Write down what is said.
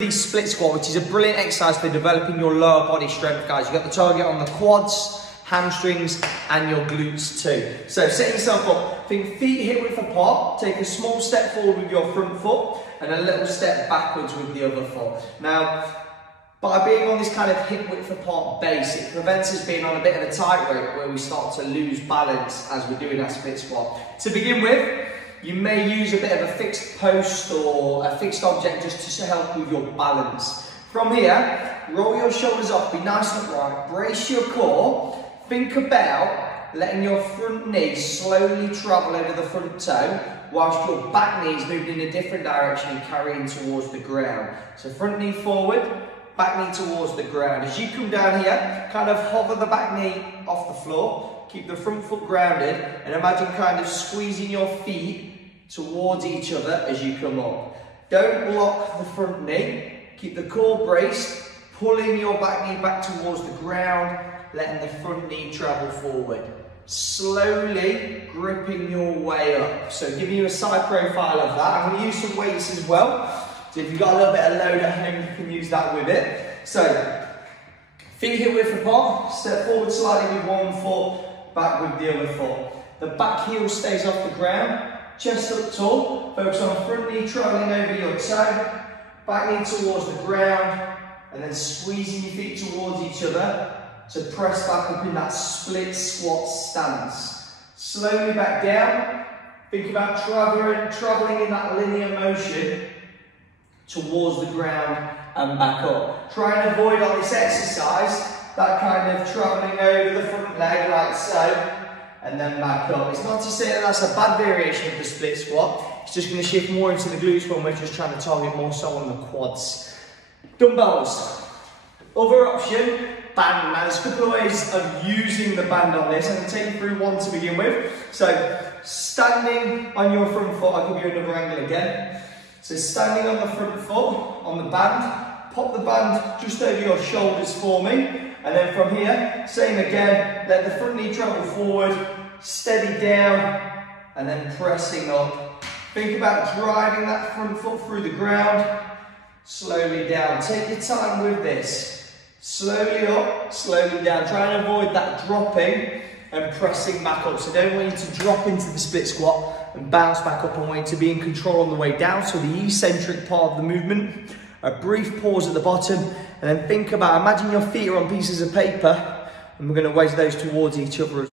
The split squat, which is a brilliant exercise for developing your lower body strength, guys. You've got the target on the quads, hamstrings, and your glutes too. So set yourself up, think feet hip width apart, take a small step forward with your front foot, and a little step backwards with the other foot. Now, by being on this kind of hip width apart base, it prevents us being on a bit of a tightrope where we start to lose balance as we're doing that split squat. To begin with, you may use a bit of a fixed post or a fixed object just to help with your balance. From here, roll your shoulders up, be nice and upright, brace your core, think about letting your front knee slowly travel over the front toe whilst your back knee is moving in a different direction, carrying towards the ground. So front knee forward, back knee towards the ground. As you come down here, kind of hover the back knee off the floor, keep the front foot grounded, and imagine kind of squeezing your feet towards each other as you come up. Don't lock the front knee, keep the core braced, pulling your back knee back towards the ground, letting the front knee travel forward. Slowly gripping your way up. So giving you a side profile of that. I'm going to use some weights as well. So if you've got a little bit of load at home, you can use that with it. So feet hip width apart, step forward slightly with one foot, back with the other foot. The back heel stays off the ground. Chest up tall, focus on front knee travelling over your toe, back knee towards the ground, and then squeezing your feet towards each other to press back up in that split squat stance. Slowly back down, think about travelling in that linear motion towards the ground and back up. Try and avoid on this exercise that kind of travelling over the front leg like so, and then back up. It's not to say that that's a bad variation of the split squat, it's just going to shift more into the glutes when we're just trying to target more so on the quads. Dumbbells. Other option, band. Now there's a couple of ways of using the band on this. I'm going to take you through one to begin with. So standing on your front foot, I'll give you another angle again. So standing on the front foot, on the band, pop the band just over your shoulders for me. And then from here, same again, let the front knee travel forward, steady down, and then pressing up. Think about driving that front foot through the ground, slowly down. Take your time with this. Slowly up, slowly down. Try and avoid that dropping and pressing back up. So I don't want you to drop into the split squat and bounce back up. I want you to be in control on the way down. So the eccentric part of the movement, a brief pause at the bottom, and then think about, imagine your feet are on pieces of paper, and we're going to wedge those towards each other.